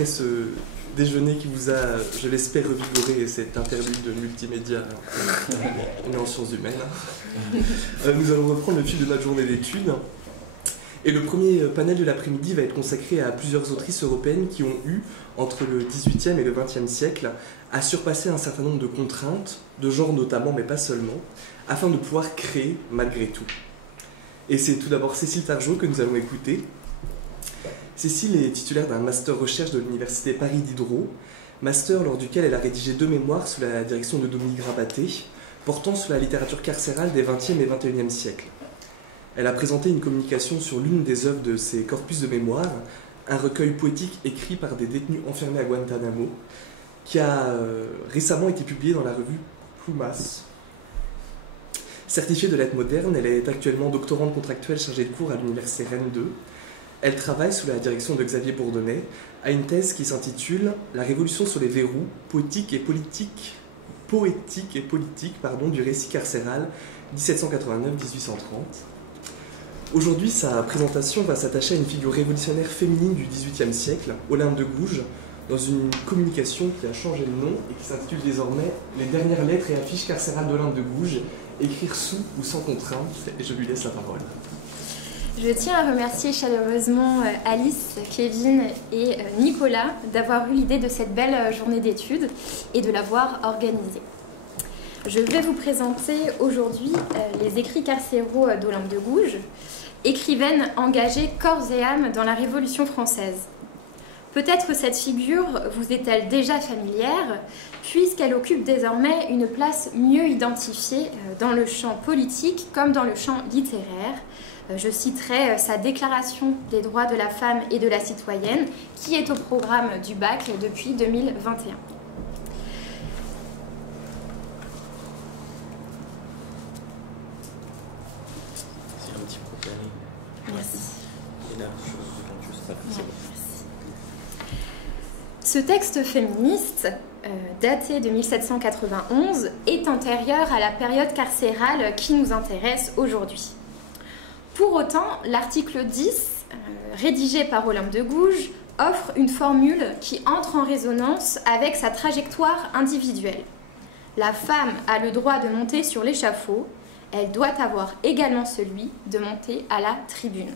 après ce déjeuner qui vous a, je l'espère, revigoré cette interlude de multimédia, on est en sciences humaines, nous allons reprendre le fil de notre journée d'études. Et le premier panel de l'après-midi va être consacré à plusieurs autrices européennes qui ont eu, entre le XVIIIe et le XXe siècle, à surpasser un certain nombre de contraintes, de genre notamment, mais pas seulement, afin de pouvoir créer malgré tout. Et c'est tout d'abord Cécile Targeau que nous allons écouter. Cécile est titulaire d'un master recherche de l'université Paris Diderot, master lors duquel elle a rédigé 2 mémoires sous la direction de Dominique Rabaté, portant sur la littérature carcérale des XXe et XXIe siècles. Elle a présenté une communication sur l'une des œuvres de ses corpus de mémoire, un recueil poétique écrit par des détenus enfermés à Guantanamo, qui a récemment été publié dans la revue Plumas. Certifiée de lettres modernes, elle est actuellement doctorante contractuelle chargée de cours à l'université Rennes 2. Elle travaille sous la direction de Xavier Bourdonnais à une thèse qui s'intitule « La révolution sur les verrous, poétique et politique du récit carcéral 1789-1830 ». Aujourd'hui, sa présentation va s'attacher à une figure révolutionnaire féminine du XVIIIe siècle, Olympe de Gouges, dans une communication qui a changé de nom et qui s'intitule désormais « Les dernières lettres et affiches carcérales d'Olympe de Gouges, écrire sous ou sans contrainte ». Et je lui laisse la parole. Je tiens à remercier chaleureusement Alice, Kevin et Nicolas d'avoir eu l'idée de cette belle journée d'études et de l'avoir organisée. Je vais vous présenter aujourd'hui les écrits carcéraux d'Olympe de Gouges, écrivaine engagée corps et âme dans la Révolution française. Peut-être cette figure vous est-elle déjà familière, puisqu'elle occupe désormais une place mieux identifiée dans le champ politique comme dans le champ littéraire. Je citerai sa Déclaration des droits de la femme et de la citoyenne, qui est au programme du bac depuis 2021. Ce texte féministe, daté de 1791, est antérieur à la période carcérale qui nous intéresse aujourd'hui. Pour autant, l'article 10, rédigé par Olympe de Gouges, offre une formule qui entre en résonance avec sa trajectoire individuelle. La femme a le droit de monter sur l'échafaud, elle doit avoir également celui de monter à la tribune.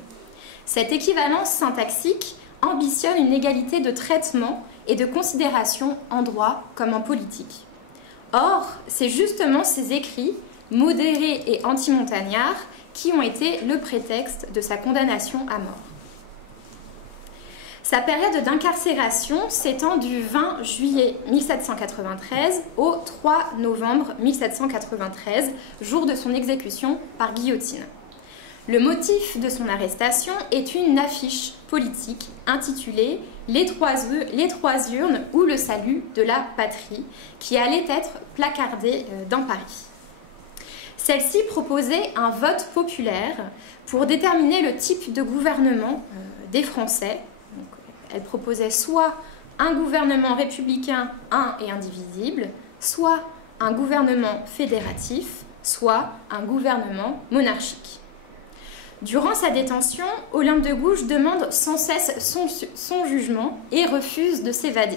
Cette équivalence syntaxique ambitionne une égalité de traitement et de considération en droit comme en politique. Or, c'est justement ces écrits, modérés et anti-montagnards, qui ont été le prétexte de sa condamnation à mort. Sa période d'incarcération s'étend du 20 juillet 1793 au 3 novembre 1793, jour de son exécution par guillotine. Le motif de son arrestation est une affiche politique intitulée « Les trois urnes ou le salut de la patrie » qui allait être placardée dans Paris. Celle-ci proposait un vote populaire pour déterminer le type de gouvernement des Français. Donc, elle proposait soit un gouvernement républicain un et indivisible, soit un gouvernement fédératif, soit un gouvernement monarchique. Durant sa détention, Olympe de Gouges demande sans cesse son jugement et refuse de s'évader.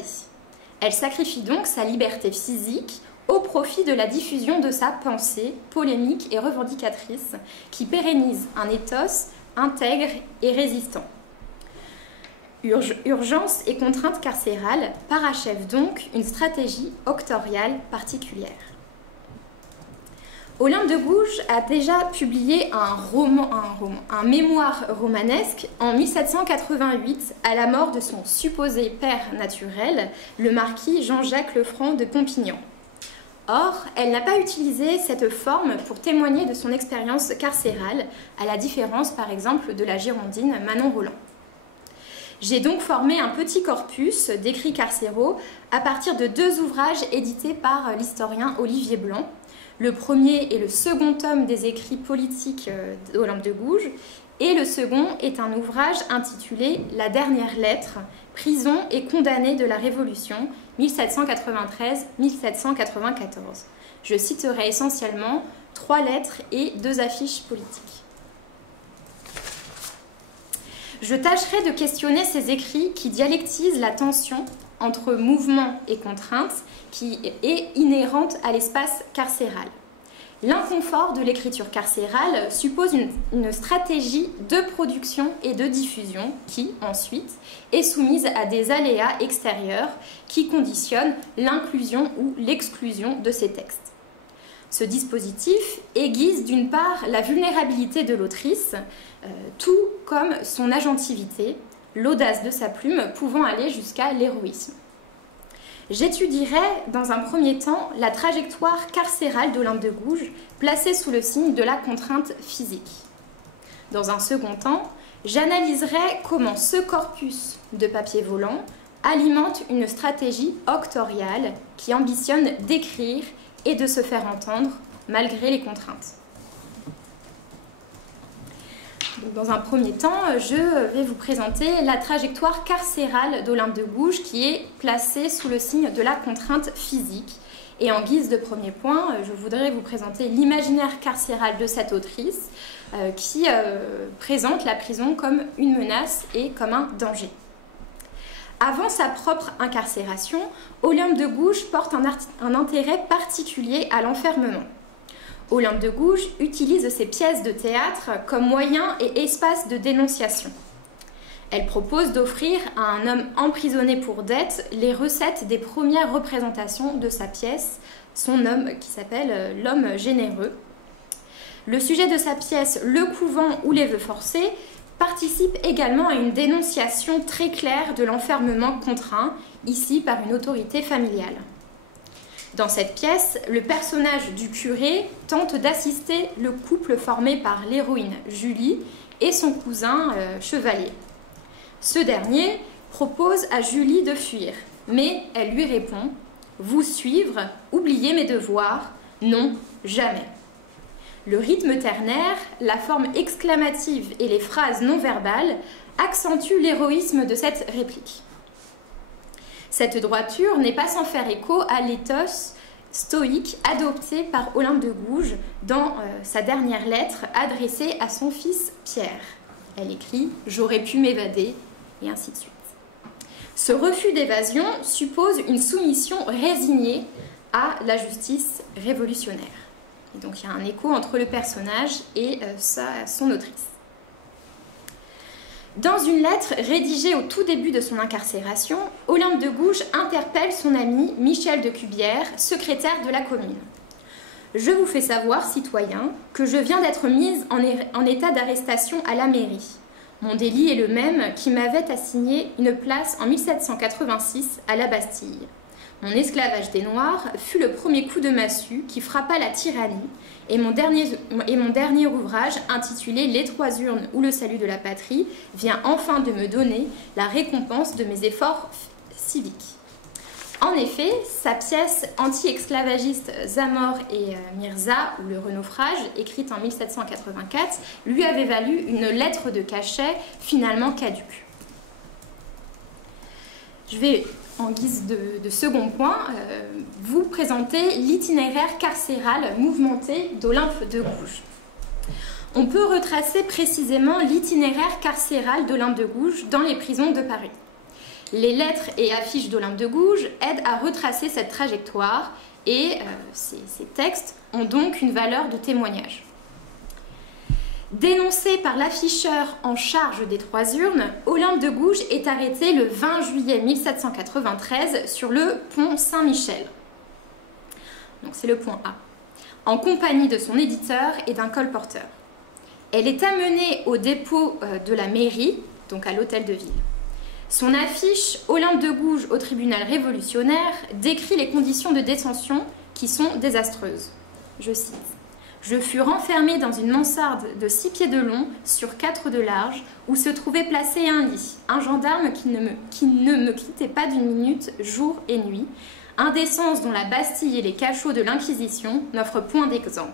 Elle sacrifie donc sa liberté physique au profit de la diffusion de sa pensée polémique et revendicatrice qui pérennise un ethos intègre et résistant. Urgence et contrainte carcérale parachèvent donc une stratégie octoriale particulière. Olympe de Gouges a déjà publié un mémoire romanesque en 1788 à la mort de son supposé père naturel, le marquis Jean-Jacques Lefranc de Pompignan. Or, elle n'a pas utilisé cette forme pour témoigner de son expérience carcérale, à la différence par exemple de la girondine Manon Roland. J'ai donc formé un petit corpus d'écrits carcéraux à partir de 2 ouvrages édités par l'historien Olivier Blanc. Le premier est le second tome des écrits politiques d'Olympe de Gouges et le second est un ouvrage intitulé « La dernière lettre, prison et condamné de la Révolution 1793-1794 ». Je citerai essentiellement 3 lettres et 2 affiches politiques. je tâcherai de questionner ces écrits qui dialectisent la tension entre mouvement et contrainte qui est inhérente à l'espace carcéral. L'inconfort de l'écriture carcérale suppose une stratégie de production et de diffusion qui, ensuite, est soumise à des aléas extérieurs qui conditionnent l'inclusion ou l'exclusion de ces textes. Ce dispositif aiguise d'une part la vulnérabilité de l'autrice, tout comme son agentivité, l'audace de sa plume pouvant aller jusqu'à l'héroïsme. J'étudierai dans un premier temps la trajectoire carcérale d'Olympe de Gouges, placée sous le signe de la contrainte physique. Dans un second temps, j'analyserai comment ce corpus de papier volant alimente une stratégie octoriale qui ambitionne d'écrire et de se faire entendre malgré les contraintes. Donc, dans un premier temps, je vais vous présenter la trajectoire carcérale d'Olympe de Gouges qui est placée sous le signe de la contrainte physique. Et en guise de premier point, je voudrais vous présenter l'imaginaire carcéral de cette autrice qui présente la prison comme une menace et comme un danger. Avant sa propre incarcération, Olympe de Gouges porte un intérêt particulier à l'enfermement. Olympe de Gouges utilise ses pièces de théâtre comme moyen et espace de dénonciation. Elle propose d'offrir à un homme emprisonné pour dette les recettes des premières représentations de sa pièce, son homme qui s'appelle l'homme généreux. Le sujet de sa pièce, Le couvent ou les vœux forcés, participe également à une dénonciation très claire de l'enfermement contraint, ici par une autorité familiale. Dans cette pièce, le personnage du curé tente d'assister le couple formé par l'héroïne Julie et son cousin Chevalier. Ce dernier propose à Julie de fuir, mais elle lui répond « Vous suivre, oublier mes devoirs, non, jamais ». Le rythme ternaire, la forme exclamative et les phrases non verbales accentuent l'héroïsme de cette réplique. Cette droiture n'est pas sans faire écho à l'éthos stoïque adopté par Olympe de Gouges dans sa dernière lettre adressée à son fils Pierre. Elle écrit « J'aurais pu m'évader » et ainsi de suite. Ce refus d'évasion suppose une soumission résignée à la justice révolutionnaire. Et donc il y a un écho entre le personnage et son autrice. Dans une lettre rédigée au tout début de son incarcération, Olympe de Gouges interpelle son ami Michel de Cubière, secrétaire de la commune. « Je vous fais savoir, citoyen, que je viens d'être mise en état d'arrestation à la mairie. Mon délit est le même qui m'avait assigné une place en 1786 à la Bastille. Mon esclavage des Noirs fut le premier coup de massue qui frappa la tyrannie, et mon dernier ouvrage, intitulé « Les trois urnes ou le salut de la patrie », vient enfin de me donner la récompense de mes efforts civiques. En effet, sa pièce anti-esclavagiste Zamor et Mirza, ou le renaufrage, écrite en 1784, lui avait valu une lettre de cachet finalement caduque. Je vais, en guise de second point, vous présenter l'itinéraire carcéral mouvementé d'Olympe de Gouges. On peut retracer précisément l'itinéraire carcéral d'Olympe de Gouges dans les prisons de Paris. Les lettres et affiches d'Olympe de Gouges aident à retracer cette trajectoire et ces textes ont donc une valeur de témoignage. Dénoncée par l'afficheur en charge des trois urnes, Olympe de Gouges est arrêtée le 20 juillet 1793 sur le pont Saint-Michel. Donc c'est le point A, en compagnie de son éditeur et d'un colporteur. Elle est amenée au dépôt de la mairie, donc à l'hôtel de ville. Son affiche « Olympe de Gouges au tribunal révolutionnaire » décrit les conditions de détention qui sont désastreuses. Je cite. « Je fus renfermée dans une mansarde de 6 pieds de long sur 4 de large où se trouvait placé un lit, un gendarme qui ne me quittait pas d'une minute, jour et nuit, indécence dont la Bastille et les cachots de l'Inquisition n'offrent point d'exemple. »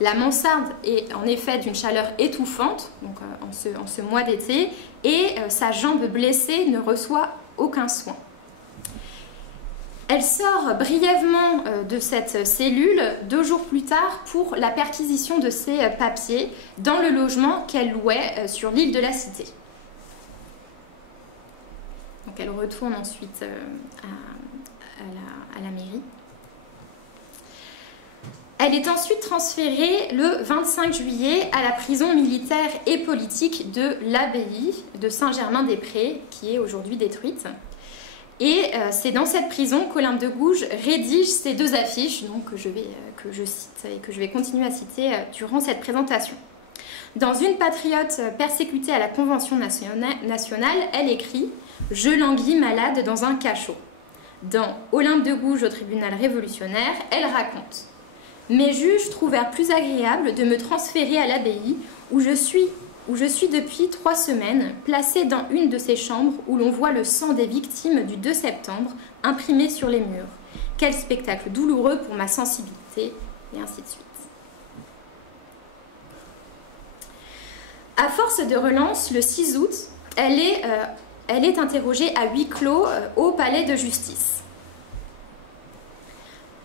La mansarde est en effet d'une chaleur étouffante, donc en ce mois d'été, et sa jambe blessée ne reçoit aucun soin. Elle sort brièvement de cette cellule 2 jours plus tard pour la perquisition de ses papiers dans le logement qu'elle louait sur l'île de la Cité. Donc elle retourne ensuite à la mairie. Elle est ensuite transférée le 25 juillet à la prison militaire et politique de l'abbaye de Saint-Germain-des-Prés, qui est aujourd'hui détruite. Et c'est dans cette prison qu'Olympe de Gouges rédige ces 2 affiches, donc, que je cite et que je vais continuer à citer durant cette présentation. Dans Une patriote persécutée à la Convention nationale, elle écrit « Je languis malade dans un cachot ». Dans Olympe de Gouges au tribunal révolutionnaire, elle raconte « Mes juges trouvèrent plus agréable de me transférer à l'abbaye où je suis depuis 3 semaines, placée dans une de ces chambres où l'on voit le sang des victimes du 2 septembre imprimé sur les murs. Quel spectacle douloureux pour ma sensibilité, et ainsi de suite. À force de relance, le 6 août, elle est interrogée à huis clos au palais de justice.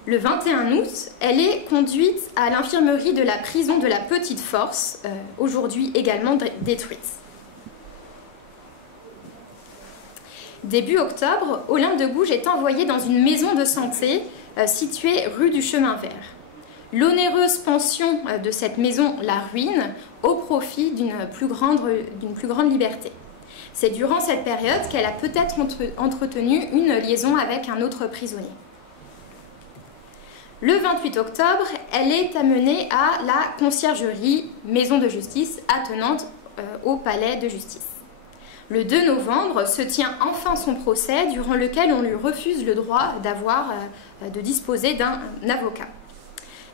Le 21 août, elle est conduite à l'infirmerie de la prison de la Petite Force, aujourd'hui également détruite. Début octobre, Olympe de Gouges est envoyée dans une maison de santé située rue du Chemin Vert. L'onéreuse pension de cette maison la ruine au profit d'une plus grande liberté. C'est durant cette période qu'elle a peut-être entretenu une liaison avec un autre prisonnier. Le 28 octobre, elle est amenée à la conciergerie, maison de justice attenante au palais de justice. Le 2 novembre se tient enfin son procès durant lequel on lui refuse le droit de disposer d'un avocat.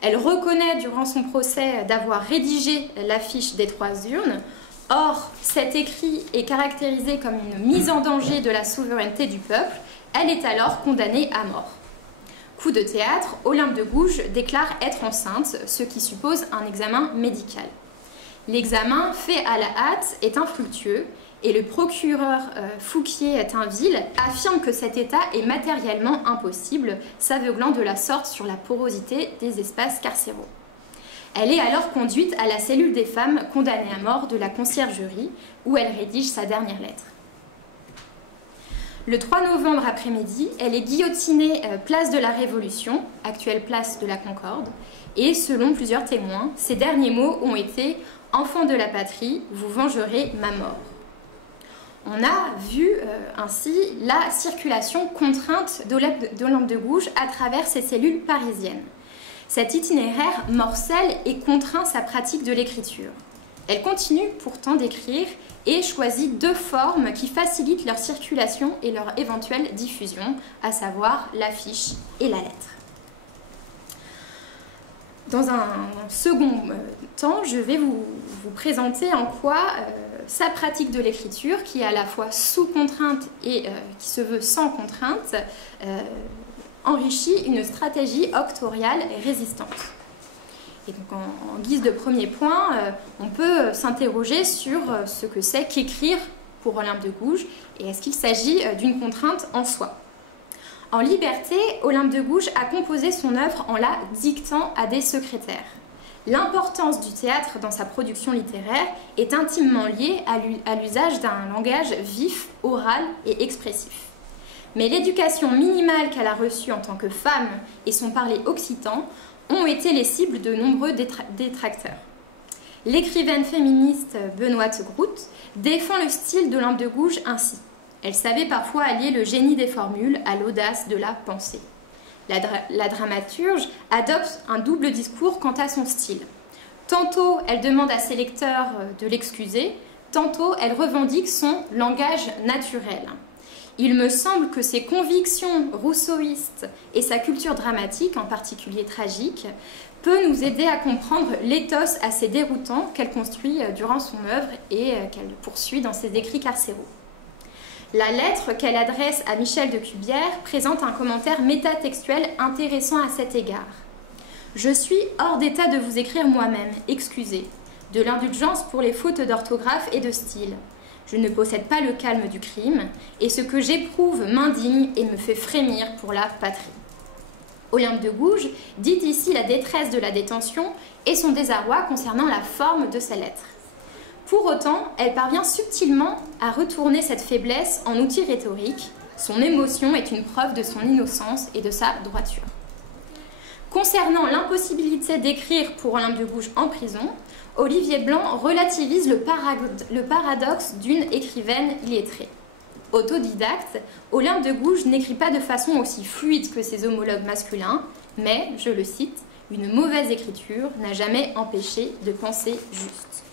Elle reconnaît durant son procès d'avoir rédigé l'affiche des 3 urnes. Or, cet écrit est caractérisé comme une mise en danger de la souveraineté du peuple. Elle est alors condamnée à mort. Coup de théâtre, Olympe de Gouges déclare être enceinte, ce qui suppose un examen médical. L'examen, fait à la hâte, est infructueux et le procureur Fouquier-Tinville affirme que cet état est matériellement impossible, s'aveuglant de la sorte sur la porosité des espaces carcéraux. Elle est alors conduite à la cellule des femmes condamnées à mort de la conciergerie, où elle rédige sa dernière lettre. Le 3 novembre après-midi, elle est guillotinée place de la Révolution, actuelle place de la Concorde, et selon plusieurs témoins, ses derniers mots ont été « Enfant de la patrie, vous vengerez ma mort ». On a vu ainsi la circulation contrainte d'Olympe de Gouges à travers ces cellules parisiennes. Cet itinéraire morcelle et contraint sa pratique de l'écriture. Elle continue pourtant d'écrire et choisit 2 formes qui facilitent leur circulation et leur éventuelle diffusion, à savoir l'affiche et la lettre. Dans un second temps, je vais vous présenter en quoi sa pratique de l'écriture, qui est à la fois sous contrainte et qui se veut sans contrainte, enrichit une stratégie octoriale résistante. Et donc en guise de premier point, on peut s'interroger sur ce que c'est qu'écrire pour Olympe de Gouges et est-ce qu'il s'agit d'une contrainte en soi. En liberté, Olympe de Gouges a composé son œuvre en la dictant à des secrétaires. L'importance du théâtre dans sa production littéraire est intimement liée à l'usage d'un langage vif, oral et expressif. Mais l'éducation minimale qu'elle a reçue en tant que femme et son parler occitan ont été les cibles de nombreux détracteurs. L'écrivaine féministe Benoîte Groult défend le style d'Olympe de Gouges ainsi. Elle savait parfois allier le génie des formules à l'audace de la pensée. La dramaturge adopte un double discours quant à son style. Tantôt, elle demande à ses lecteurs de l'excuser, tantôt, elle revendique son langage naturel. Il me semble que ses convictions rousseauistes et sa culture dramatique, en particulier tragique, peut nous aider à comprendre l'éthos assez déroutant qu'elle construit durant son œuvre et qu'elle poursuit dans ses écrits carcéraux. La lettre qu'elle adresse à Michel de Cubières présente un commentaire métatextuel intéressant à cet égard. « Je suis hors d'état de vous écrire moi-même, excusez, de l'indulgence pour les fautes d'orthographe et de style. Je ne possède pas le calme du crime, et ce que j'éprouve m'indigne et me fait frémir pour la patrie. Olympe de Gouges dit ici la détresse de la détention et son désarroi concernant la forme de sa lettre. Pour autant, elle parvient subtilement à retourner cette faiblesse en outil rhétorique. Son émotion est une preuve de son innocence et de sa droiture. Concernant l'impossibilité d'écrire pour Olympe de Gouges en prison, Olivier Blanc relativise le paradoxe d'une écrivaine illettrée. Autodidacte, Olympe de Gouges n'écrit pas de façon aussi fluide que ses homologues masculins, mais, je le cite, « une mauvaise écriture n'a jamais empêché de penser juste ».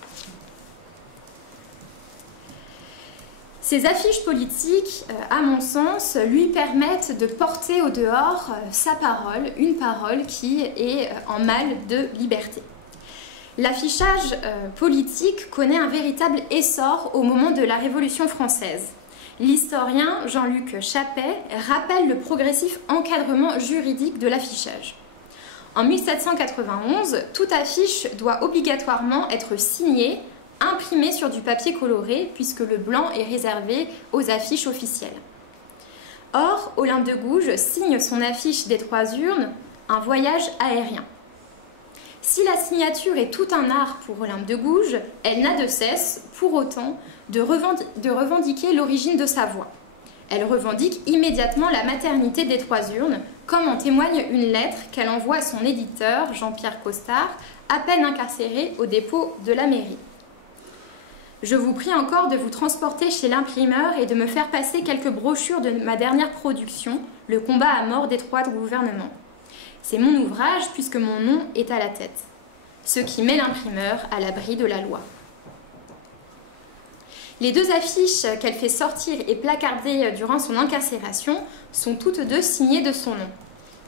Ces affiches politiques, à mon sens, lui permettent de porter au dehors sa parole, une parole qui est en mal de liberté. L'affichage politique connaît un véritable essor au moment de la Révolution française. L'historien Jean-Luc Chappet rappelle le progressif encadrement juridique de l'affichage. En 1791, toute affiche doit obligatoirement être signée, imprimée sur du papier coloré, puisque le blanc est réservé aux affiches officielles. Or, Olympe de Gouges signe son affiche des 3 urnes « Un voyage aérien ». Si la signature est tout un art pour Olympe de Gouges, elle n'a de cesse, pour autant, de revendiquer l'origine de sa voix. Elle revendique immédiatement la maternité des 3 urnes, comme en témoigne une lettre qu'elle envoie à son éditeur, Jean-Pierre Costard, à peine incarcéré au dépôt de la mairie. Je vous prie encore de vous transporter chez l'imprimeur et de me faire passer quelques brochures de ma dernière production, Le combat à mort des 3 gouvernements. C'est mon ouvrage puisque mon nom est à la tête, ce qui met l'imprimeur à l'abri de la loi. Les 2 affiches qu'elle fait sortir et placarder durant son incarcération sont toutes 2 signées de son nom.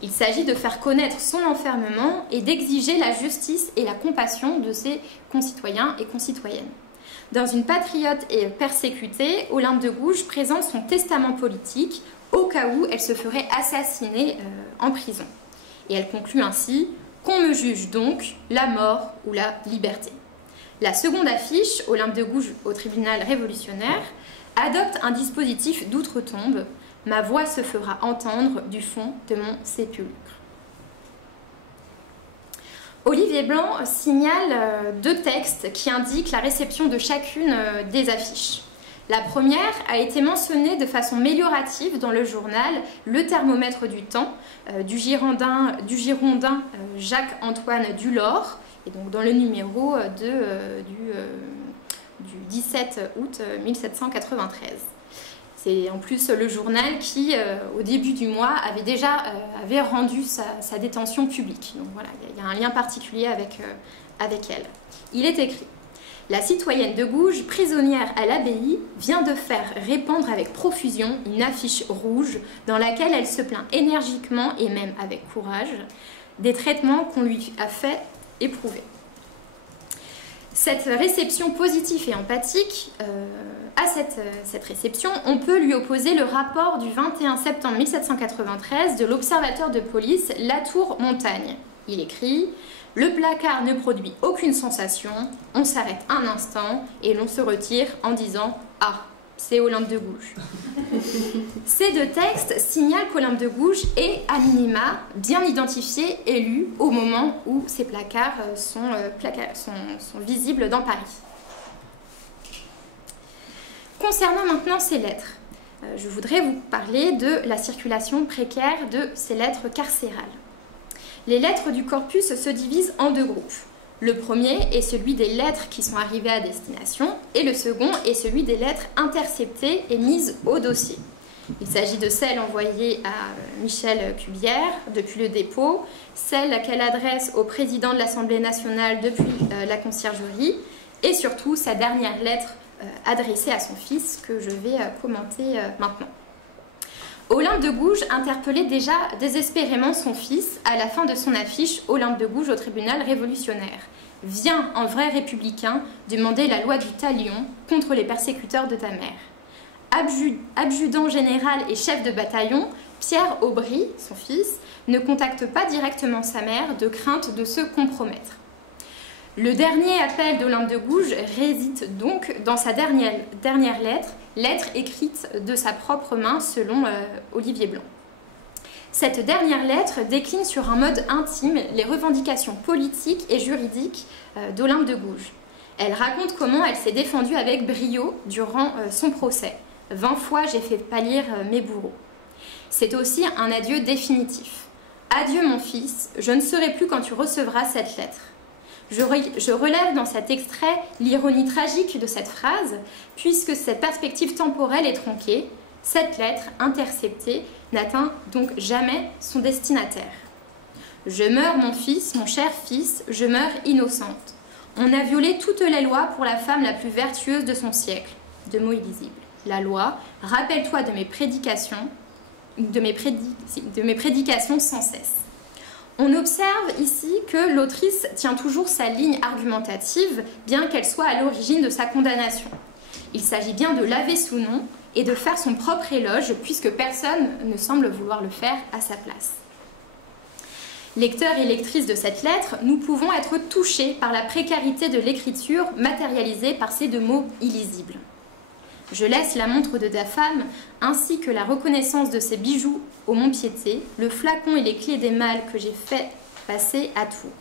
Il s'agit de faire connaître son enfermement et d'exiger la justice et la compassion de ses concitoyens et concitoyennes. Dans Une patriote et persécutée, Olympe de Gouges présente son testament politique au cas où elle se ferait assassiner en prison. Et elle conclut ainsi « Qu'on me juge donc, la mort ou la liberté ». La seconde affiche, Olympe de Gouges au tribunal révolutionnaire, adopte un dispositif d'outre-tombe « Ma voix se fera entendre du fond de mon sépulcre ». Olivier Blanc signale 2 textes qui indiquent la réception de chacune des affiches. La première a été mentionnée de façon méliorative dans le journal Le Thermomètre du Temps du Girondin Jacques-Antoine Dulord, et donc dans le numéro du 17 août 1793. C'est en plus le journal qui, au début du mois, avait rendu sa détention publique. Donc voilà, il y a un lien particulier avec elle. Il est écrit « La citoyenne de Gouges, prisonnière à l'abbaye, vient de faire répandre avec profusion une affiche rouge dans laquelle elle se plaint énergiquement et même avec courage des traitements qu'on lui a fait éprouver. » Cette réception positive et empathique, à cette réception, on peut lui opposer le rapport du 21 septembre 1793 de l'observateur de police Latour-Montagne. Il écrit « Le placard ne produit aucune sensation, on s'arrête un instant et l'on se retire en disant « Ah, c'est Olympe de Gouges ». Ces 2 textes signalent qu'Olympe de Gouges est, à minima, bien identifiée et lue au moment où ces placards sont visibles dans Paris. Concernant maintenant ces lettres, je voudrais vous parler de la circulation précaire de ces lettres carcérales. Les lettres du corpus se divisent en 2 groupes. Le premier est celui des lettres qui sont arrivées à destination et le second est celui des lettres interceptées et mises au dossier. Il s'agit de celles envoyées à Michel Cubière depuis le dépôt, celles qu'elle adresse au président de l'Assemblée nationale depuis la conciergerie et surtout sa dernière lettre adressée à son fils que je vais commenter maintenant. Olympe de Gouges interpellait déjà désespérément son fils à la fin de son affiche « Olympe de Gouges au tribunal révolutionnaire. Viens, en vrai républicain, demander la loi du talion contre les persécuteurs de ta mère. » Adjudant général et chef de bataillon, Pierre Aubry, son fils, ne contacte pas directement sa mère de crainte de se compromettre. Le dernier appel d'Olympe de Gouges réside donc dans sa dernière lettre écrite de sa propre main selon Olivier Blanc. Cette dernière lettre décline sur un mode intime les revendications politiques et juridiques d'Olympe de Gouges. Elle raconte comment elle s'est défendue avec brio durant son procès. 20 fois j'ai fait pâlir mes bourreaux. C'est aussi un adieu définitif. Adieu mon fils, je ne serai plus quand tu recevras cette lettre. Je relève dans cet extrait l'ironie tragique de cette phrase, puisque cette perspective temporelle est tronquée. Cette lettre, interceptée, n'atteint donc jamais son destinataire. Je meurs, mon fils, mon cher fils, je meurs innocente. On a violé toutes les lois pour la femme la plus vertueuse de son siècle. Deux mots illisibles. La loi, rappelle-toi de mes prédications sans cesse. On observe ici que l'autrice tient toujours sa ligne argumentative, bien qu'elle soit à l'origine de sa condamnation. Il s'agit bien de laver sous nom et de faire son propre éloge, puisque personne ne semble vouloir le faire à sa place. Lecteurs et lectrices de cette lettre, nous pouvons être touchés par la précarité de l'écriture matérialisée par ces deux mots illisibles. Je laisse la montre de ta femme, ainsi que la reconnaissance de ses bijoux au Mont-Piété, le flacon et les clés des malles que j'ai fait passer à Tours.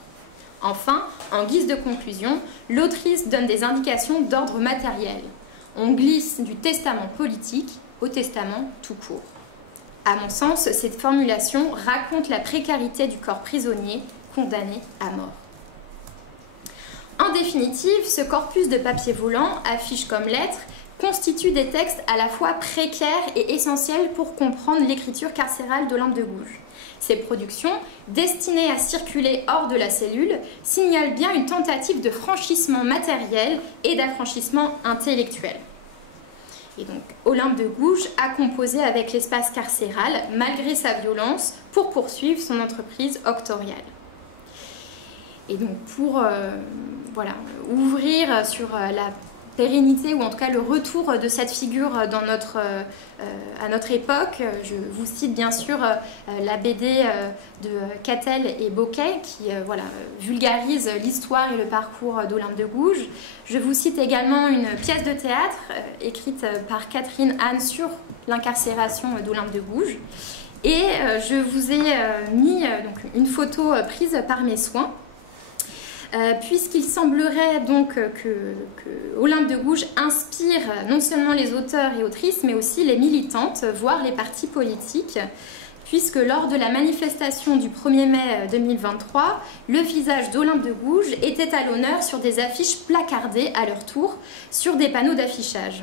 Enfin, en guise de conclusion, l'autrice donne des indications d'ordre matériel. On glisse du testament politique au testament tout court. À mon sens, cette formulation raconte la précarité du corps prisonnier condamné à mort. En définitive, ce corpus de papier volant, affiche comme lettres, constitue des textes à la fois précaires et essentiels pour comprendre l'écriture carcérale d'Olympe de Gouges. Ces productions, destinées à circuler hors de la cellule, signalent bien une tentative de franchissement matériel et d'affranchissement intellectuel. Et donc, Olympe de Gouges a composé avec l'espace carcéral, malgré sa violence, pour poursuivre son entreprise octoriale. Et donc, pour ouvrir sur la pérennité, ou en tout cas le retour de cette figure à notre époque, je vous cite bien sûr la BD de Cattel et Bocquet qui vulgarise l'histoire et le parcours d'Olympe de Gouges. Je vous cite également une pièce de théâtre écrite par Catherine Anne sur l'incarcération d'Olympe de Gouges. Et je vous ai mis une photo prise par mes soins. Puisqu'il semblerait donc que Olympe de Gouges inspire non seulement les auteurs et autrices, mais aussi les militantes, voire les partis politiques, puisque lors de la manifestation du 1er mai 2023, le visage d'Olympe de Gouges était à l'honneur sur des affiches placardées à leur tour sur des panneaux d'affichage.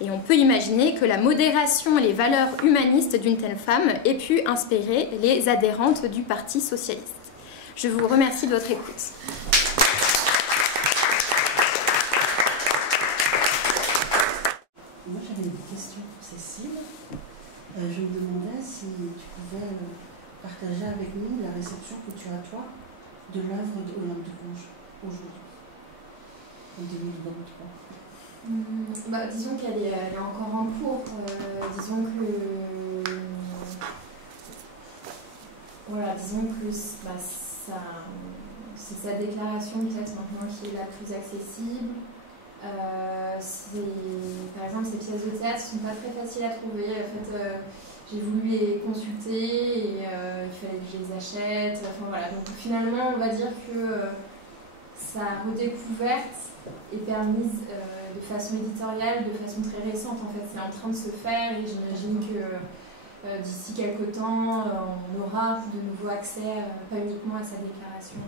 Et on peut imaginer que la modération et les valeurs humanistes d'une telle femme aient pu inspirer les adhérentes du Parti socialiste. Je vous remercie de votre écoute. Moi, j'avais une question pour Cécile. Je me demandais si tu pouvais partager avec nous la réception que tu as, toi, de l'œuvre d'Olympe de Gouges aujourd'hui, en 2023. Disons qu'elle est encore en cours. Disons que c'est sa déclaration peut-être maintenant qui est la plus accessible. Par exemple, ces pièces de théâtre ne sont pas très faciles à trouver. En fait, j'ai voulu les consulter et il fallait que je les achète. Enfin, voilà. Donc finalement, on va dire que sa redécouverte est permise de façon éditoriale, de façon très récente. En fait, c'est en train de se faire et j'imagine que d'ici quelques temps, on aura de nouveau accès, pas uniquement à sa déclaration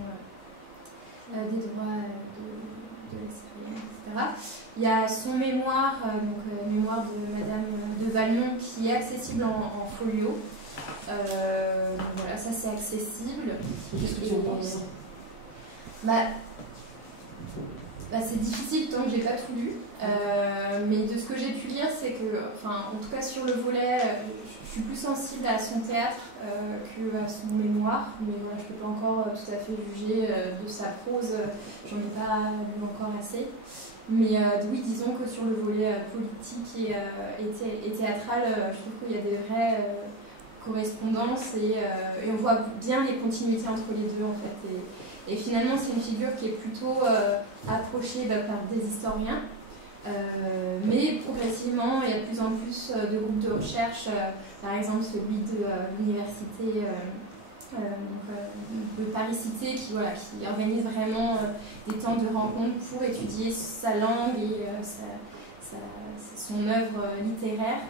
des droits de l'expérience, etc. Il y a son mémoire, mémoire de Madame de Valmont, qui est accessible en folio. Donc voilà, ça c'est accessible. Qu'est-ce que tu en penses ? C'est difficile tant que j'ai pas tout lu, mais de ce que j'ai pu lire, c'est que, en tout cas sur le volet, je suis plus sensible à son théâtre qu'à son mémoire, mais voilà, je peux pas encore tout à fait juger de sa prose, j'en ai pas lu encore assez. Mais oui, disons que sur le volet politique et théâtral, je trouve qu'il y a des vraies correspondances et on voit bien les continuités entre les deux en fait. Et finalement, c'est une figure qui est plutôt approchée par des historiens. Mais progressivement, il y a de plus en plus de groupes de recherche, par exemple celui de l'université de Paris-Cité, qui organise vraiment des temps de rencontre pour étudier sa langue et son œuvre littéraire.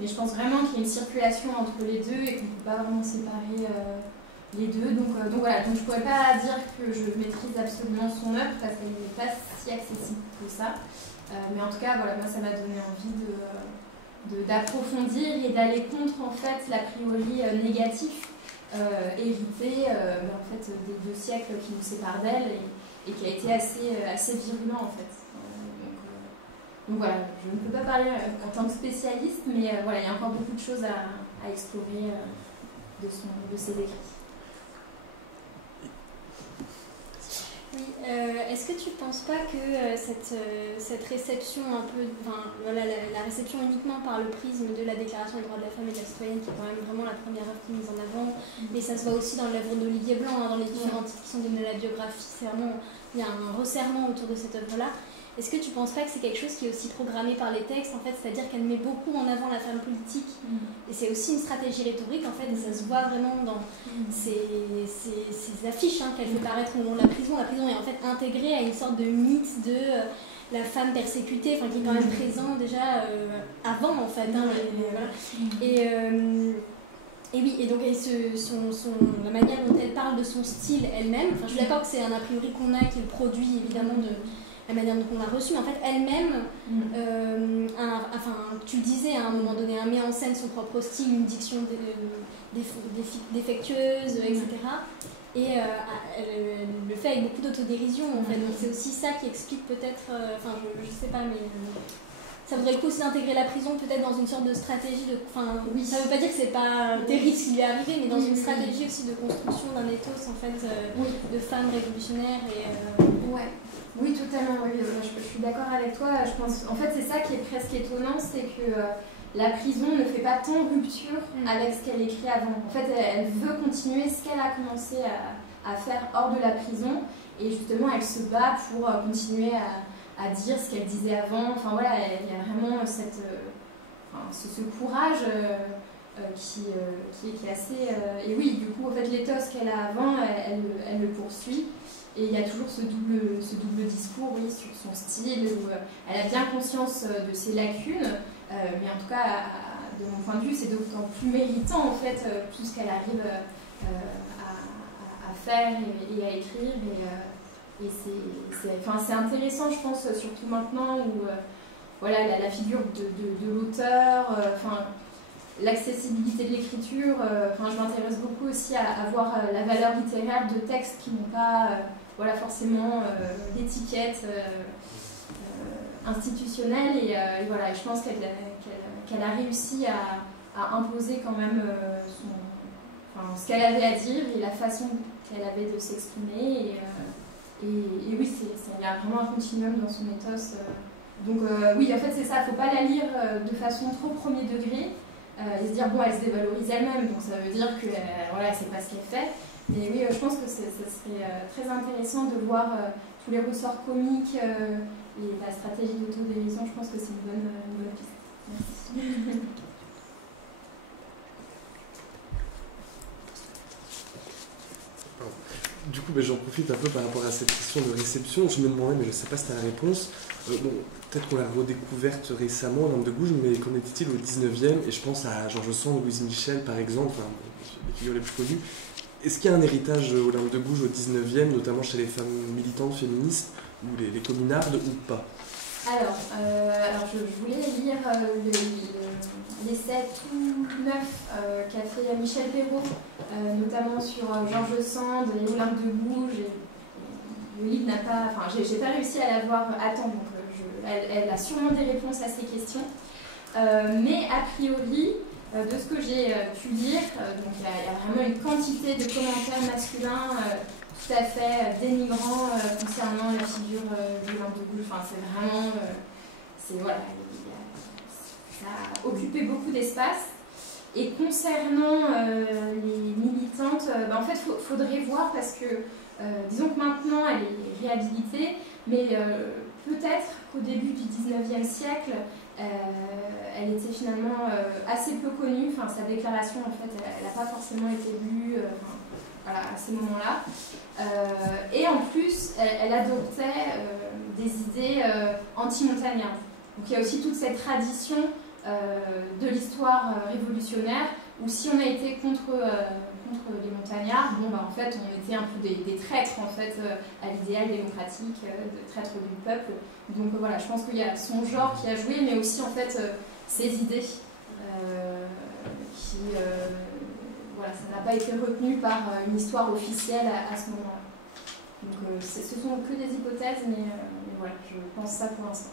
Mais je pense vraiment qu'il y a une circulation entre les deux et qu'on ne peut pas vraiment séparer les deux. Donc je ne pourrais pas dire que je maîtrise absolument son œuvre parce qu'elle n'est pas si accessible que ça. Mais en tout cas, moi, ça m'a donné envie d'approfondir et d'aller contre en fait l'a priori négatif hérité en fait, des 2 siècles qui nous séparent d'elle et qui a été assez virulent en fait. Donc voilà, je ne peux pas parler en tant que spécialiste, mais il y a encore beaucoup de choses à explorer de ses écrits. Oui, est-ce que tu ne penses pas que cette réception un peu, la réception uniquement par le prisme de la Déclaration des droits de la femme et de la citoyenne, qui est quand même vraiment la première œuvre qui est mise en avant, et ça se voit aussi dans l'œuvre d'Olivier Blanc, dans les différents titres qui sont donnés à la biographie, c'est vraiment, il y a un resserrement autour de cette œuvre-là. Est-ce que tu ne penses pas que c'est quelque chose qui est aussi programmé par les textes, en fait, c'est-à-dire qu'elle met beaucoup en avant la femme politique, et c'est aussi une stratégie rhétorique, en fait, et ça se voit vraiment dans ces affiches qu'elle fait paraître au long de la prison. La prison est en fait intégrée à une sorte de mythe de la femme persécutée, qui est quand même présent déjà avant, en fait. Et oui, et donc la manière dont elle parle de son style elle-même, je suis d'accord que c'est un a priori qu'on a, qui est le produit évidemment de la manière dont on l'a reçue, mais en fait elle-même, tu le disais à un moment donné, elle met en scène son propre style, une diction défectueuse, etc. Et elle le fait avec beaucoup d'autodérision en fait, donc c'est aussi ça qui explique peut-être, je sais pas, mais ça vaudrait le coup aussi d'intégrer la prison peut-être dans une sorte de stratégie de... Oui, ça veut pas dire que c'est pas terrible ce qui lui est arrivé, mais dans une stratégie aussi de construction d'un ethos en fait, de femmes révolutionnaires et... Ouais. Oui, totalement, oui. Je suis d'accord avec toi. Je pense, en fait, c'est ça qui est presque étonnant, c'est que la prison ne fait pas tant rupture avec ce qu'elle écrit avant. En fait, elle veut continuer ce qu'elle a commencé à faire hors de la prison, et justement, elle se bat pour continuer à dire ce qu'elle disait avant. Enfin voilà, il y a vraiment ce courage qui est assez... et oui, du coup, en fait, l'éthos qu'elle a avant, elle le poursuit. Et il y a toujours ce double discours, oui, sur son style, où elle a bien conscience de ses lacunes, mais en tout cas, de mon point de vue, c'est d'autant plus méritant, en fait, tout ce qu'elle arrive à faire et à écrire. Et c'est intéressant, je pense, surtout maintenant, où la figure de l'auteur, l'accessibilité de l'écriture, je m'intéresse beaucoup aussi à voir la valeur littéraire de textes qui n'ont pas forcément d'étiquette institutionnelle, et je pense qu'elle a réussi à imposer quand même ce qu'elle avait à dire et la façon qu'elle avait de s'exprimer, et oui, il y a vraiment un continuum dans son ethos, donc oui, en fait c'est ça, il ne faut pas la lire de façon trop premier degré, et se dire bon, elle se dévalorise elle-même, donc ça veut dire que c'est pas ce qu'elle fait. Mais oui, je pense que ça serait très intéressant de voir tous les ressorts comiques et la stratégie d'autodérision. Je pense que c'est une bonne piste. Merci. Du coup, j'en profite un peu par rapport à cette question de réception. Je me demandais, mais je ne sais pas si tu as la réponse. Peut-être qu'on l'a redécouverte récemment, Olympe de Gouges, mais qu'en était-il au 19e? Et je pense à Georges Sand, Louise Michel, par exemple, les figures les plus connues. Est-ce qu'il y a un héritage Olympe de Gouges au 19e, notamment chez les femmes militantes féministes, ou les communardes, ou pas? Alors, je voulais lire l'essai tout neuf qu'a fait Michel Perrault, notamment sur Georges Sand et Olympe de Gouges. Le livre n'a pas... j'ai pas réussi à l'avoir à temps, donc elle a sûrement des réponses à ces questions. Mais a priori, de ce que j'ai pu lire, donc il y a vraiment une quantité de commentaires masculins tout à fait dénigrants concernant la figure d'Olympe de Gouges. C'est vraiment... ça a occupé beaucoup d'espace. Et concernant les militantes, en fait, il faudrait voir, parce que Disons que maintenant elle est réhabilitée, mais peut-être qu'au début du 19e siècle, elle était finalement assez peu connue. Enfin, sa déclaration, en fait, elle n'a pas forcément été lue voilà, à ces moments-là. Et en plus, elle adoptait des idées anti-montagnardes. Donc il y a aussi toute cette tradition de l'histoire révolutionnaire où si on a été contre les montagnards, bon, bah, en fait, on était un peu des traîtres en fait, à l'idéal démocratique, de traîtres du peuple. Donc voilà, je pense qu'il y a son genre qui a joué, mais aussi en fait ses idées qui, voilà, ça n'a pas été retenu par une histoire officielle à ce moment-là. Donc ce sont que des hypothèses, mais voilà, je pense ça pour l'instant.